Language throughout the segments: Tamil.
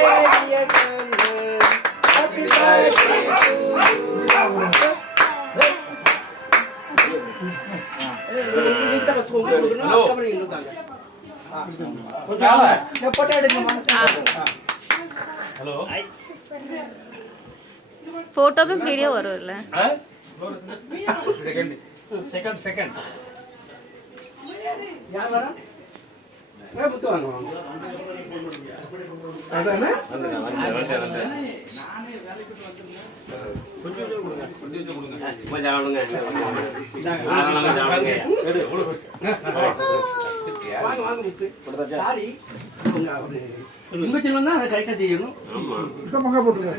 dear Kannan. Happy birthday to you. Minta pas kumpul dulu, kamu ini lu tangga. கொஞ்சம் போட்டோ எடுங்கம்மா. ஹலோ போட்டோ plus வீடியோ வரும்ல செகண்ட் யார் வரா முத்து வாங்க அதானே வாங்க முத்து சாரி இன்வெஸ்ட்மென்ட் தான் அதை கரெக்டா செய்யணும் மங்க போட்டுருங்க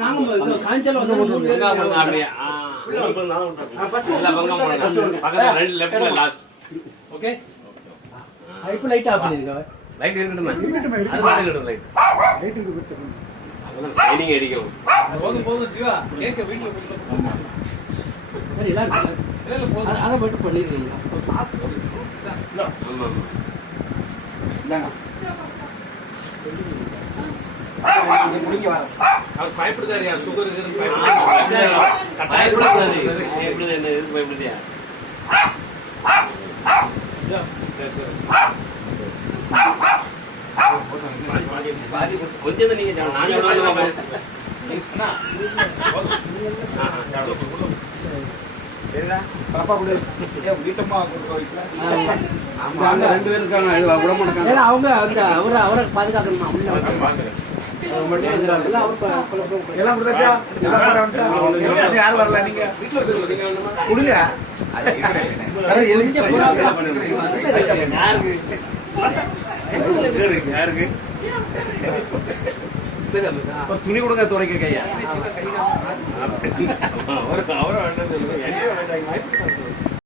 நாங்க காஞ்சல வந்து 3 பேர் அப்படியே ஓகே ஐப் லைட் ஆஃப் பண்ணிருங்க லைட் இருக்கட்டுமே அது மாதிரி இருக்கட்டும் லைட் அதெல்லாம் ஷைனிங் அடிக்கும் போதும் ஜீவா கேக்க வீட்ல போட்டு சரி எல்லாம் அத மட்டும் பண்ணிருக்கீங்க சாஸ் ஆமா இந்தாங்க முடிங்க வர அவர் பயப்படுதாரியா சுகர் இருக்குன்னு பயப்படுறாரு பயப்படுது என்ன இது பயப்படுதியா கொஞ்சம் நீங்க ரெண்டு பேரும் இருக்காங்க விட மாட்டாங்க அவங்க அவரை பாதுகாக்கணுமா யாரும் வரல நீங்க கொடுங்க யாருக்கு துணி கொடுங்க துடைக்க கையா அவரை வேண்டாம்